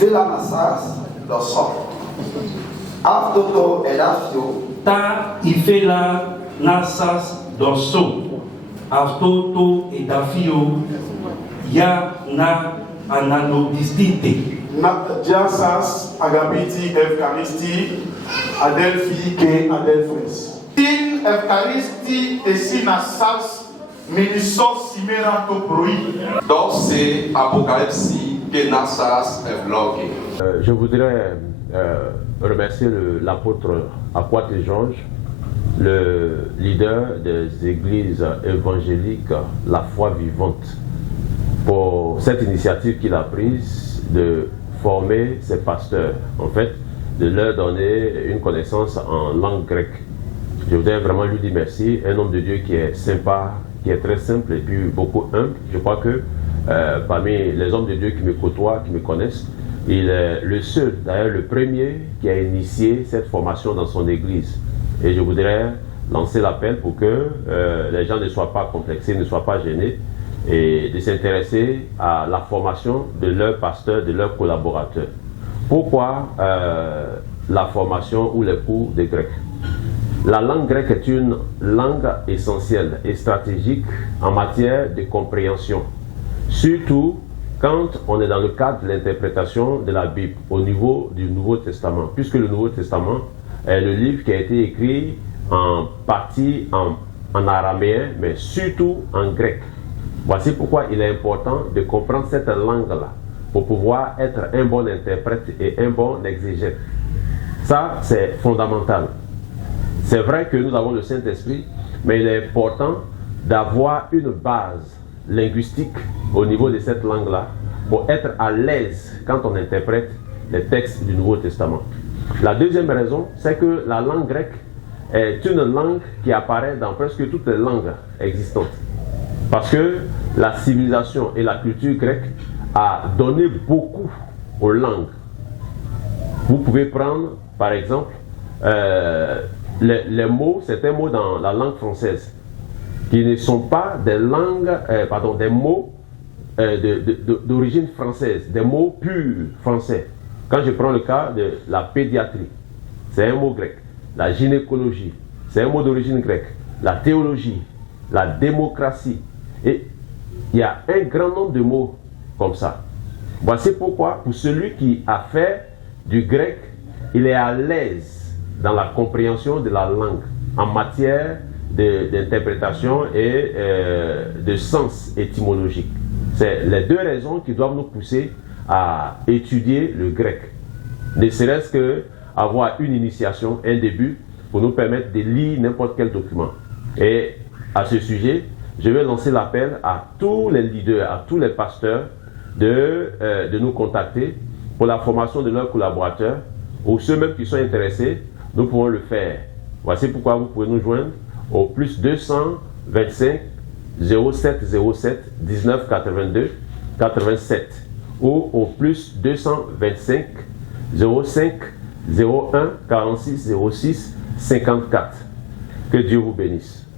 ifela masas do so. Aftoto elafio. Ta ifela nasas do so. Aftoto edafio ya na analogistite. Na diasas agapiti Eucharisti adelphi ke adelphres. In Eucharisti esi nasas minisos simera to proi. Donc c'est Apocalypse que Nassas est bloqué. Je voudrais remercier l'apôtre Aquat et Georges, le leader des églises évangéliques La Foi Vivante, pour cette initiative qu'il a prise de former ses pasteurs, en fait, de leur donner une connaissance en langue grecque. Je voudrais vraiment lui dire merci, un homme de Dieu qui est sympa, qui est très simple et puis beaucoup humble. Je crois que parmi les hommes de Dieu qui me côtoient, qui me connaissent, il est le seul, d'ailleurs le premier, qui a initié cette formation dans son église. Et je voudrais lancer l'appel pour que les gens ne soient pas complexés, ne soient pas gênés, et de s'intéresser à la formation de leurs pasteurs, de leurs collaborateurs. Pourquoi la formation ou les cours de grec? La langue grecque est une langue essentielle et stratégique en matière de compréhension, surtout quand on est dans le cadre de l'interprétation de la Bible au niveau du Nouveau Testament, puisque le Nouveau Testament est le livre qui a été écrit en partie en araméen, mais surtout en grec. Voici pourquoi il est important de comprendre cette langue-là pour pouvoir être un bon interprète et un bon exégète. Ça, c'est fondamental. C'est vrai que nous avons le Saint-Esprit, mais il est important d'avoir une base linguistique au niveau de cette langue-là pour être à l'aise quand on interprète les textes du Nouveau Testament. La deuxième raison, c'est que la langue grecque est une langue qui apparaît dans presque toutes les langues existantes. Parce que la civilisation et la culture grecque a donné beaucoup aux langues. Vous pouvez prendre, par exemple, les mots, certains mots dans la langue française, qui ne sont pas des langues, des mots d'origine française, des mots purs français. Quand je prends le cas de la pédiatrie, c'est un mot grec. La gynécologie, c'est un mot d'origine grecque. La théologie, la démocratie. Et il y a un grand nombre de mots comme ça. Voici pourquoi, pour celui qui a fait du grec, il est à l'aise dans la compréhension de la langue en matière d'interprétation et de sens étymologique. C'est les deux raisons qui doivent nous pousser à étudier le grec. Ne serait-ce qu'avoir une initiation, un début, pour nous permettre de lire n'importe quel document. Et à ce sujet, je vais lancer l'appel à tous les leaders, à tous les pasteurs de nous contacter pour la formation de leurs collaborateurs, ou ceux même qui sont intéressés, nous pouvons le faire. Voici pourquoi vous pouvez nous joindre au plus 225 07 07 19 82 87 ou au plus 225 05 01 46 06 54. Que Dieu vous bénisse.